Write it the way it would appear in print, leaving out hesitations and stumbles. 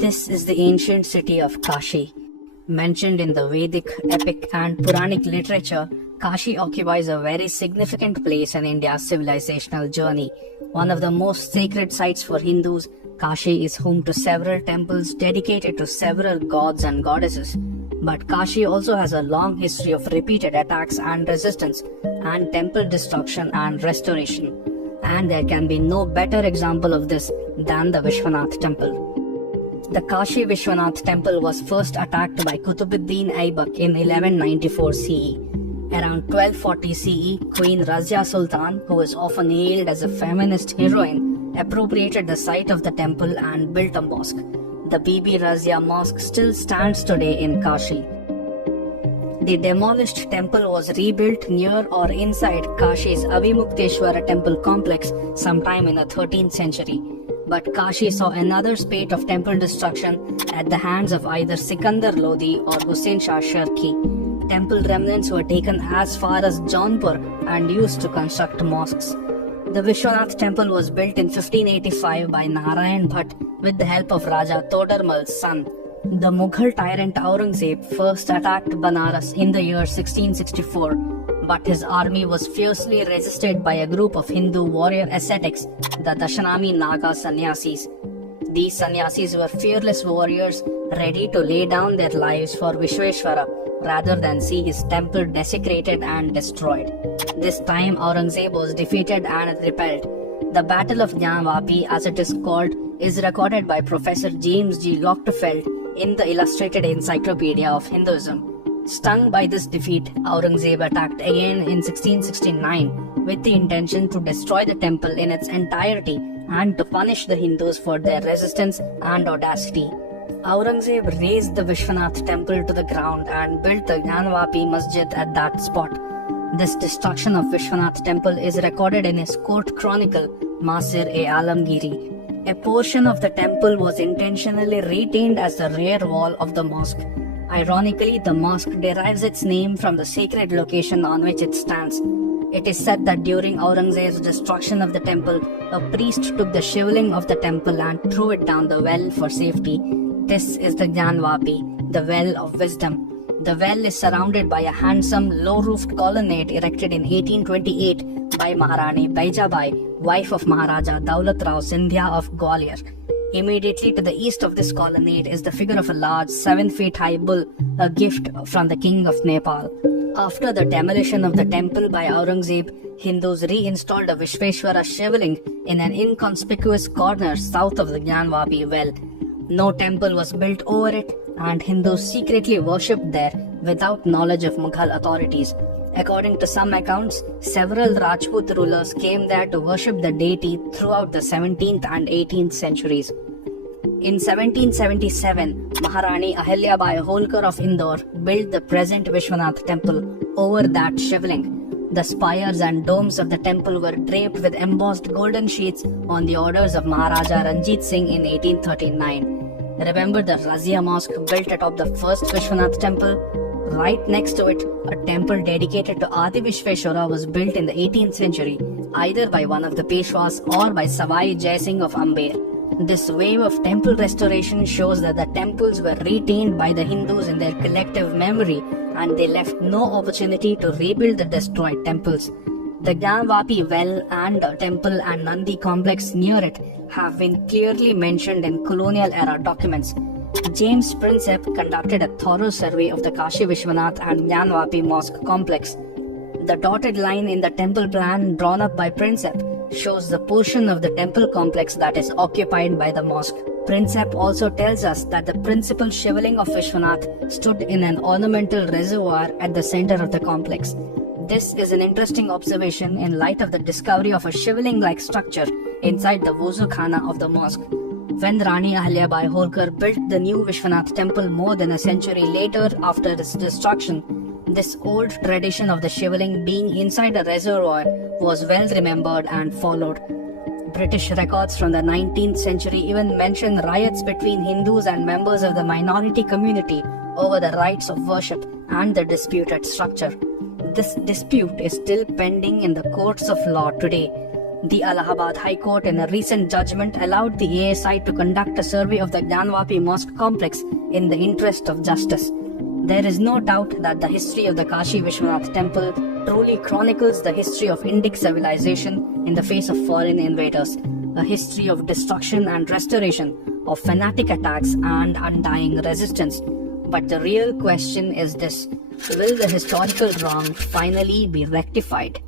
This is the ancient city of Kashi. Mentioned in the Vedic, epic, and Puranic literature, Kashi occupies a very significant place in India's civilizational journey. One of the most sacred sites for Hindus, Kashi is home to several temples dedicated to several gods and goddesses. But Kashi also has a long history of repeated attacks and resistance, and temple destruction and restoration. And there can be no better example of this than the Vishwanath temple. The Kashi Vishwanath temple was first attacked by Qutbuddin Aibak in 1194 CE. Around 1240 CE, Queen Razia Sultan, who is often hailed as a feminist heroine, appropriated the site of the temple and built a mosque. The Bibi Razia Mosque still stands today in Kashi. The demolished temple was rebuilt near or inside Kashi's Abhimukteshwara temple complex sometime in the 13th century. But Kashi saw another spate of temple destruction at the hands of either Sikandar Lodi or Hussain Shah Sharki. Temple remnants were taken as far as Jaunpur and used to construct mosques. The Vishwanath temple was built in 1585 by Narayan Bhatt with the help of Raja Todarmal's son. The Mughal tyrant Aurangzeb first attacked Banaras in the year 1664, but his army was fiercely resisted by a group of Hindu warrior ascetics, the Dashanami Naga Sannyasis. These sannyasis were fearless warriors ready to lay down their lives for Vishweshwara rather than see his temple desecrated and destroyed. This time Aurangzeb was defeated and repelled. The Battle of Jnanvapi, as it is called, is recorded by Professor James G. Lochtefeld in the Illustrated Encyclopedia of Hinduism. Stung by this defeat, Aurangzeb attacked again in 1669 with the intention to destroy the temple in its entirety and to punish the Hindus for their resistance and audacity. Aurangzeb razed the Vishwanath temple to the ground and built the Jnanvapi Masjid at that spot. This destruction of Vishwanath temple is recorded in his court chronicle, Masir-e-Alamgiri. A portion of the temple was intentionally retained as the rear wall of the mosque. Ironically, the mosque derives its name from the sacred location on which it stands. It is said that during Aurangzeb's destruction of the temple, a priest took the shivling of the temple and threw it down the well for safety. This is the Jnanvapi, the well of wisdom. The well is surrounded by a handsome, low-roofed colonnade erected in 1828 by Maharani Baijabai, wife of Maharaja Daulat Rao Sindhya of Gwalior. Immediately to the east of this colonnade is the figure of a large 7-feet-high bull, a gift from the king of Nepal. After the demolition of the temple by Aurangzeb, Hindus reinstalled a Vishweshwara shivling in an inconspicuous corner south of the Jnanvapi well. No temple was built over it, and Hindus secretly worshipped there without knowledge of Mughal authorities. According to some accounts, several Rajput rulers came there to worship the deity throughout the 17th and 18th centuries. In 1777, Maharani Ahilyabai Holkar of Indore built the present Vishwanath temple over that shivling. The spires and domes of the temple were draped with embossed golden sheets on the orders of Maharaja Ranjit Singh in 1839. Remember the Razia Mosque built atop the first Vishwanath temple? Right next to it, a temple dedicated to Adi Vishweshwara was built in the 18th century, either by one of the Peshwas or by Savai Jai Singh of Amber. This wave of temple restoration shows that the temples were retained by the Hindus in their collective memory and they left no opportunity to rebuild the destroyed temples. The Jnanvapi well and temple and Nandi complex near it have been clearly mentioned in colonial era documents. James Prinsep conducted a thorough survey of the Kashi Vishwanath and Jnanvapi mosque complex. The dotted line in the temple plan drawn up by Prinsep shows the portion of the temple complex that is occupied by the mosque. Prinsep also tells us that the principal shivling of Vishwanath stood in an ornamental reservoir at the center of the complex. This is an interesting observation in light of the discovery of a shivling-like structure inside the Wuzu Khana of the mosque. When Rani Ahilyabai Holkar built the new Vishwanath temple more than a century later after its destruction, this old tradition of the shivling being inside a reservoir was well remembered and followed. British records from the 19th century even mention riots between Hindus and members of the minority community over the rites of worship and the disputed structure. This dispute is still pending in the courts of law today. The Allahabad High Court, in a recent judgment, allowed the ASI to conduct a survey of the Gyanvapi Mosque complex in the interest of justice. There is no doubt that the history of the Kashi Vishwanath temple truly chronicles the history of Indic civilization in the face of foreign invaders, a history of destruction and restoration, of fanatic attacks and undying resistance. But the real question is this: will the historical wrong finally be rectified?